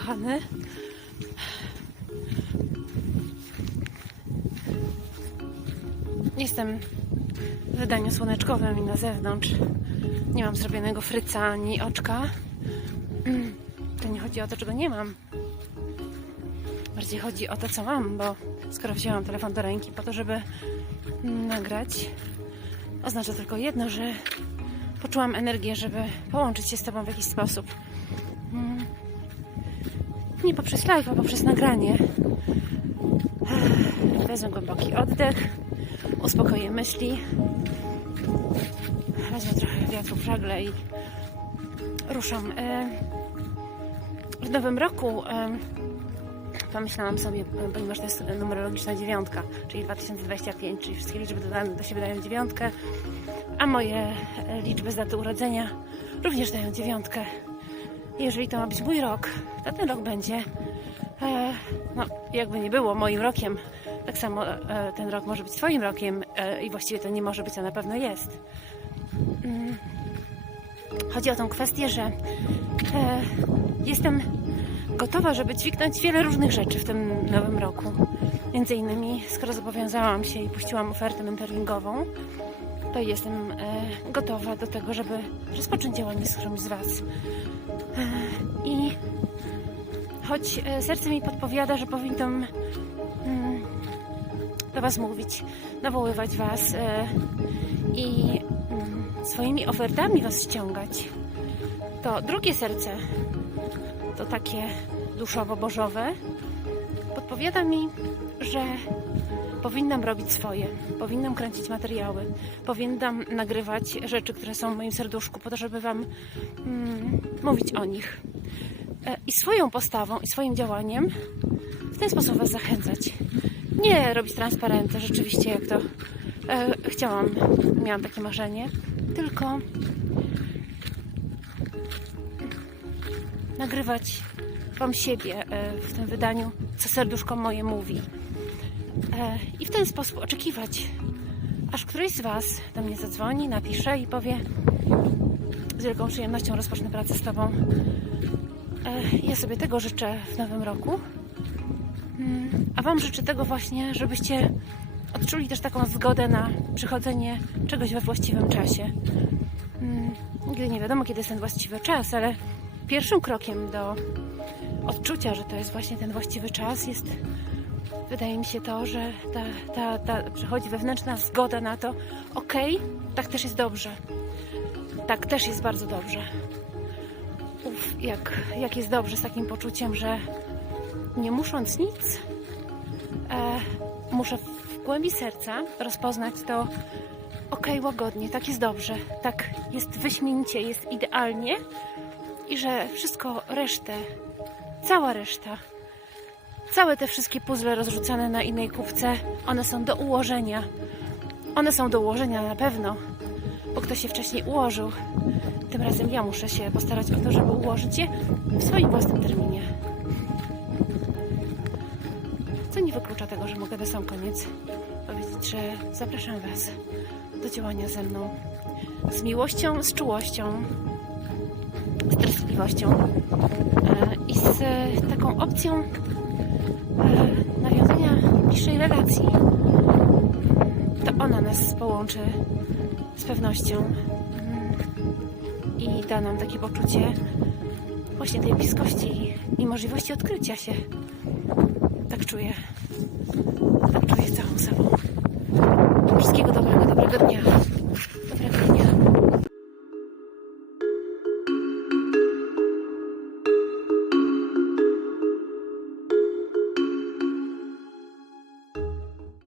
kochany. Jestem w wydaniu słoneczkowym i na zewnątrz. Nie mam zrobionego fryca ani oczka. Mm, To nie chodzi o to, czego nie mam. Bardziej chodzi o to, co mam, bo skoro wzięłam telefon do ręki po to, żeby mm, nagrać, oznacza tylko jedno, że poczułam energię, żeby połączyć się z Tobą w jakiś sposób. Nie poprzez live, a poprzez nagranie. Wezmę głęboki oddech, uspokoję myśli, wezmę trochę wiatru w żagle i ruszam. E, W nowym roku e, pomyślałam sobie, e, ponieważ to jest numerologiczna dziewiątka, czyli 2025, czyli wszystkie liczby dodane do siebie dają dziewiątkę, a moje liczby z daty urodzenia również dają dziewiątkę. Jeżeli to ma być mój rok, to ten rok będzie, e, no jakby nie było moim rokiem, tak samo e, ten rok może być twoim rokiem e, i właściwie to nie może być, a na pewno jest. Mm. Chodzi o tą kwestię, że e, jestem gotowa, żeby dźwignąć wiele różnych rzeczy w tym nowym roku. Między innymi, skoro zobowiązałam się i puściłam ofertę mentoringową, to jestem e, gotowa do tego, żeby rozpocząć działanie z którymś z Was. E, I choć e, serce mi podpowiada, że powinnam mm, do Was mówić, nawoływać Was i mm, swoimi ofertami Was ściągać, to drugie serce, to takie duszowo-bożowe, podpowiada mi, że powinnam robić swoje, powinnam kręcić materiały, powinnam nagrywać rzeczy, które są w moim serduszku, po to, żeby Wam mm, mówić o nich. E, I swoją postawą, i swoim działaniem w ten sposób Was zachęcać. Nie robić transparenty, rzeczywiście, jak to e, chciałam, miałam takie marzenie, tylko nagrywać Wam siebie e, w tym wydaniu, co serduszko moje mówi. E, I w ten sposób oczekiwać, aż któryś z Was do mnie zadzwoni, napisze i powie z wielką przyjemnością rozpocznę pracę z Tobą. E, Ja sobie tego życzę w nowym roku. Mm, A Wam życzę tego właśnie, żebyście odczuli też taką zgodę na przychodzenie czegoś we właściwym czasie. Mm, Nigdy nie wiadomo, kiedy jest ten właściwy czas, ale pierwszym krokiem do odczucia, że to jest właśnie ten właściwy czas, jest wydaje mi się to, że ta, ta, ta przychodzi wewnętrzna zgoda na to, okej, tak też jest dobrze. Tak też jest bardzo dobrze. Uf, jak, jak jest dobrze z takim poczuciem, że nie musząc nic, e, muszę w głębi serca rozpoznać to, okej, łagodnie, tak jest dobrze, tak jest wyśmienicie, jest idealnie i że wszystko resztę, cała reszta, całe te wszystkie puzzle rozrzucane na innej kupce, one są do ułożenia. One są do ułożenia na pewno, bo ktoś się wcześniej ułożył. Tym razem ja muszę się postarać o to, żeby ułożyć je w swoim własnym terminie. Co nie wyklucza tego, że mogę na sam koniec powiedzieć, że zapraszam Was do działania ze mną z miłością, z czułością, z trosliwością e, i z taką opcją bliższej relacji. To ona nas połączy z pewnością mm, i da nam takie poczucie właśnie tej bliskości i możliwości odkrycia się. Tak czuję.